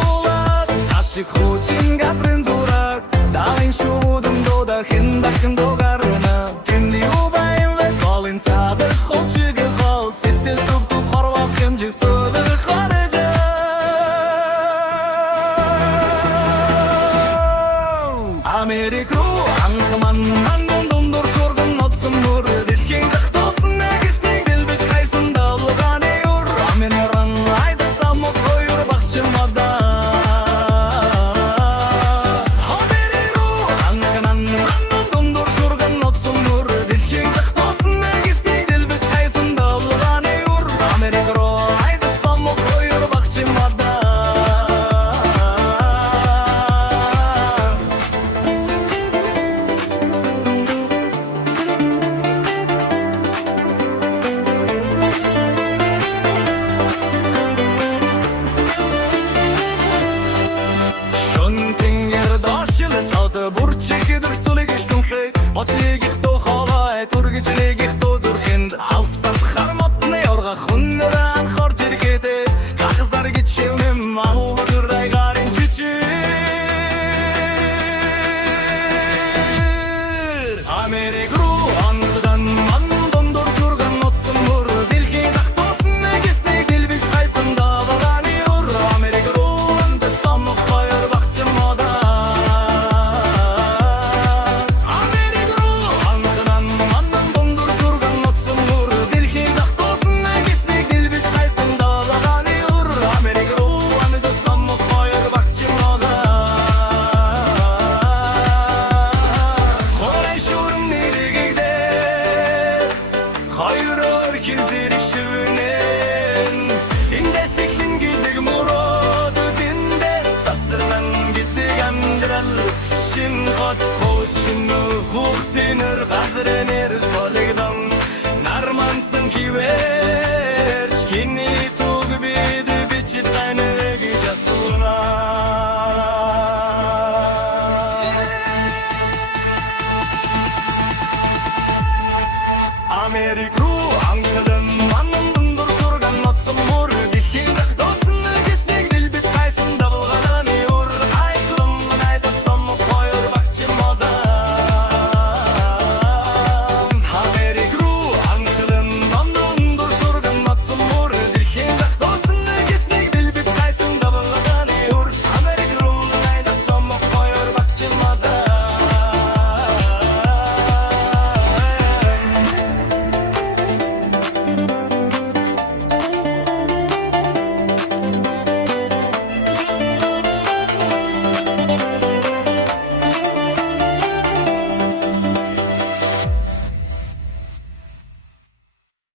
булат Ташик хучин газрын зураг Далын шуудым дода хиндахын догарына Тинди убайм ве колын цады холчыгы хол Сеттел туп-туп хорвак хэмжик цуды хорыжы Америк ру аңғыман аңғын дондор шорғын отсын мұр Деткен зақтосын әкестен келбет қайсын далыған еур Амереран айды самық қойыр бақчымада Америк ру аңғынан аңғын дондор шорғын отсын мұр Деткен зақтосын әкестен келбет қайсын далыған еур Америк ру айды самық қойыр бақчымада Бурчики дурчулыги шумшей, отиги хто холай, тургичлиги хто дурхинд, алсат хармотны орга хунныран хор жиркеде, кахзар гитшилним ауы дурай гарин чичир. Америк ру аңғыдан мандон дор журган отсын мұр, делхей зақтосын әкесіне келбек қайсын даваған еур. Америк ру анды самық қайыр бақчымада. Hayırır kinzir işünen İndesiktin gidik muradı dindes Tasırdan gidik emdirel Şin kat koçunu huk dinir Gazrenir soligdan Narmansın kive